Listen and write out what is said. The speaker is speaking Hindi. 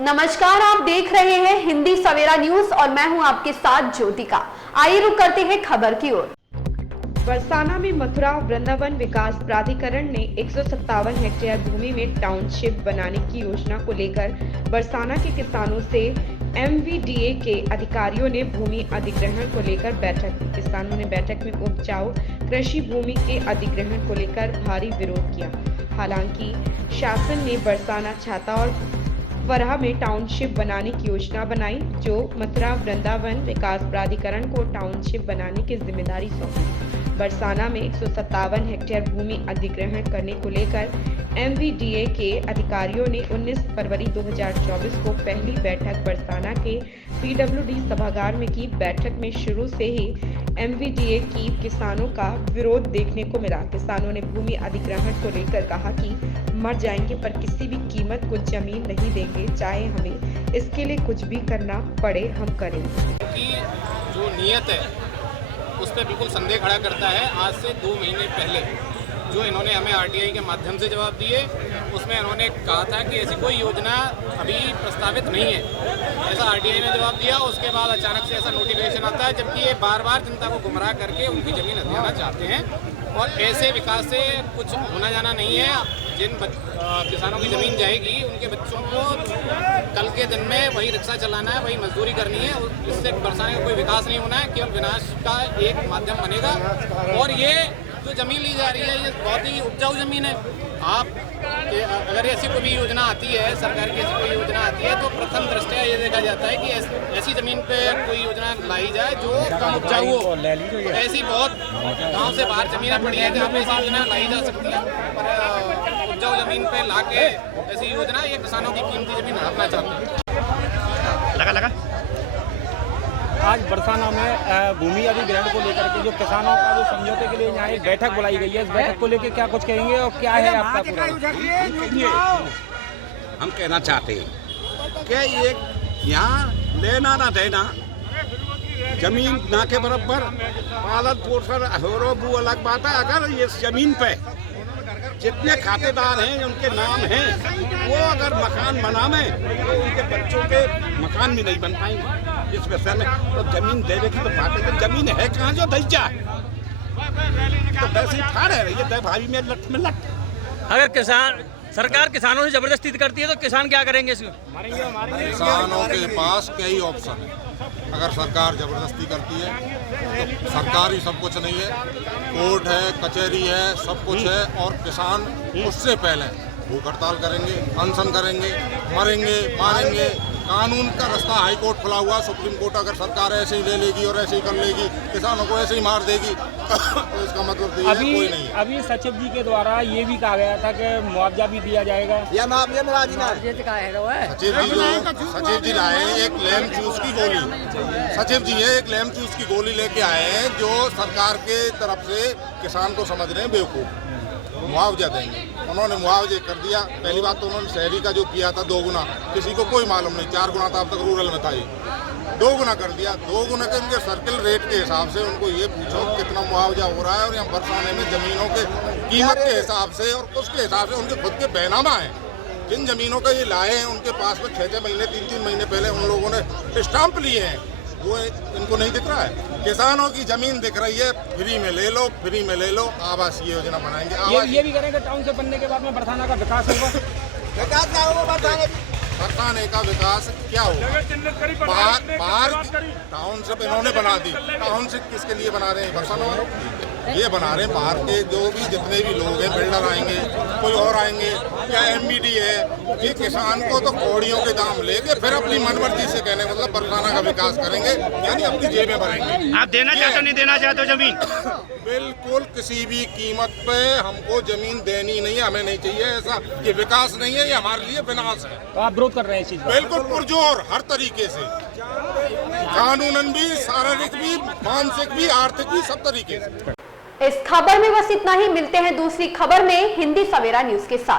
नमस्कार, आप देख रहे हैं हिंदी सवेरा न्यूज और मैं हूं आपके साथ ज्योतिका। आइए रुक करते हैं खबर की ओर। बरसाना में मथुरा वृंदावन विकास प्राधिकरण ने 157 हेक्टेयर भूमि में टाउनशिप बनाने की योजना को लेकर बरसाना के किसानों से एमवीडीए के अधिकारियों ने भूमि अधिग्रहण को लेकर बैठक की। किसानों ने बैठक में उपजाऊ कृषि भूमि के अधिग्रहण को लेकर भारी विरोध किया। हालांकि शासन ने बरसाना, छाता और फरहा में टाउनशिप बनाने की योजना बनाई, जो मथुरा वृंदावन विकास प्राधिकरण को टाउनशिप बनाने की जिम्मेदारी सौंपी। बरसाना में 157 हेक्टेयर भूमि अधिग्रहण करने को लेकर एमवीडीए के अधिकारियों ने 19 फरवरी 2024 को पहली बैठक बरसाना के पीडब्ल्यूडी सभागार में की। बैठक में शुरू से ही एमवीडीए की किसानों का विरोध देखने को मिला। किसानों ने भूमि अधिग्रहण को लेकर कहा कि मर जाएंगे पर किसी भी कीमत को जमीन नहीं देंगे, चाहे हमें इसके लिए कुछ भी करना पड़े हम करेंगे। कि जो नियत है उस पर बिल्कुल संदेह खड़ा करता है। आज से 2 महीने पहले जो इन्होंने हमें आरटीआई के माध्यम से जवाब दिए, उसमें इन्होंने कहा था कि ऐसी कोई योजना अभी प्रस्तावित नहीं है, ऐसा आरटीआई ने जवाब दिया। उसके बाद अचानक से ऐसा नोटिफिकेशन आता है, जबकि ये बार बार जनता को गुमराह करके उनकी ज़मीन हथियाना चाहते हैं। और ऐसे विकास से कुछ होना जाना नहीं है। जिन किसानों की ज़मीन जाएगी, उनके बच्चों को कल के दिन में वही रिक्शा चलाना है, वही मजदूरी करनी है। इससे बरसाने का कोई विकास नहीं होना है, केवल विनाश का एक माध्यम बनेगा। और ये जो ज़मीन ली जा रही है, ये बहुत ही उपजाऊ ज़मीन है। आप अगर ऐसी कोई भी योजना आती है, सरकार की ऐसी कोई योजना आती है, तो प्रथम दृष्टया ये देखा जाता है कि ऐसी ज़मीन पे कोई योजना लाई जाए जो कम उपजाऊ हो। ऐसी बहुत गांव से बाहर ज़मीनें पड़ी हैं जहाँ पे ऐसी योजना लाई जा सकती है, पर उपजाऊ ज़मीन पे ला के ऐसी योजना ये किसानों की कीमती ज़मीन हड़पना चाहते हैं। लगा आज बरसाना में भूमि अधिग्रहण को लेकर के जो किसानों का जो समझौते के लिए यहाँ एक बैठक बुलाई गई है, इस बैठक को लेकर क्या कुछ कहेंगे और क्या है आपका पूरा? हम कहना चाहते हैं कि ये यहाँ लेना ना देना, जमीन ना के बराबर, पालन पोषण हो वो अलग बात है। अगर ये जमीन पे जितने खातेदार हैं, उनके नाम हैं, वो अगर मकान बनावे तो उनके बच्चों के मकान भी नहीं बन पाएंगे। इस विषय में तो जमीन देने की तो बात है, जमीन है कहाँ जो दई जाए, तो वैसे ही खा रहे ये दे भाई में लट में लट। अगर सरकार किसानों से जबरदस्ती करती है तो किसान क्या करेंगे इसमें? किसानों के पास कई ऑप्शन है। अगर सरकार जबरदस्ती करती है तो सरकारी सब कुछ नहीं है, कोर्ट है, कचहरी है, सब कुछ है। और किसान उससे पहले भूख हड़ताल करेंगे, अनशन करेंगे, मरेंगे, मारेंगे। कानून का रास्ता हाई कोर्ट खुला हुआ, सुप्रीम कोर्ट अगर सरकार ऐसे ही ले लेगी और ऐसे ही कर लेगी, किसानों को ऐसे ही मार देगी तो इसका मतलब तो कोई नहीं है। अभी सचिव जी के द्वारा ये भी कहा गया था कि मुआवजा भी दिया जाएगा। सचिव जी लाए एक लेम चूस की गोली, सचिव जी है एक लेम चूस की गोली लेके आए हैं, जो सरकार के तरफ से किसान को समझ रहे हैं बेवकूफ़। मुआवजा देंगे, उन्होंने मुआवजे कर दिया। पहली बात तो उन्होंने शहरी का जो किया था 2 गुना, किसी को कोई मालूम नहीं, 4 गुना था अब तक रूरल में था, ये 2 गुना कर दिया। 2 गुना के उनके सर्किल रेट के हिसाब से उनको ये पूछो कितना मुआवजा हो रहा है। और यहाँ बरसाने में ज़मीनों के कीमत के हिसाब से और उसके हिसाब से उनके खुद के बैनामा हैं। जिन ज़मीनों का ये लाए हैं, उनके पास में 6-6 महीने 3-3 महीने पहले उन लोगों ने स्टाम्प लिए हैं, वो इनको नहीं दिख रहा है। किसानों की जमीन दिख रही है, फ्री में ले लो, फ्री में ले लो। आवास योजना बनाएंगे, ये भी करेंगे टाउन से बनने के बाद में बरसाना का विकास होगा। बरसाने का विकास क्या होगा? बाहर टाउनशिप इन्होंने बना दी। टाउनशिप किसके लिए बना रहे हैं? बरसाना ये बना रहे हैं बाहर के जो भी जितने भी लोग हैं, बिल्डर आएंगे, कोई और आएंगे, या एमबीडी है, ये किसान को तो कौड़ियों के दाम लेके फिर अपनी मनमर्जी से कहने मतलब बरसाना का विकास करेंगे, यानी अपनी जेबें भरेंगे। आप देना चाहते हो, नहीं देना चाहते हो जमीन? बिल्कुल किसी भी कीमत पे हमको जमीन देनी नहीं है, हमें नहीं चाहिए। ऐसा ये विकास नहीं है, ये हमारे लिए विनाश है। तो आप विरोध कर रहे हैं इस चीज? बिल्कुल पुरजोर, हर तरीके से, कानूनन भी, शारीरिक भी, मानसिक भी, आर्थिक भी, सब तरीके से। इस खबर में बस इतना ही। मिलते हैं दूसरी खबर में हिंदी सवेरा न्यूज के साथ।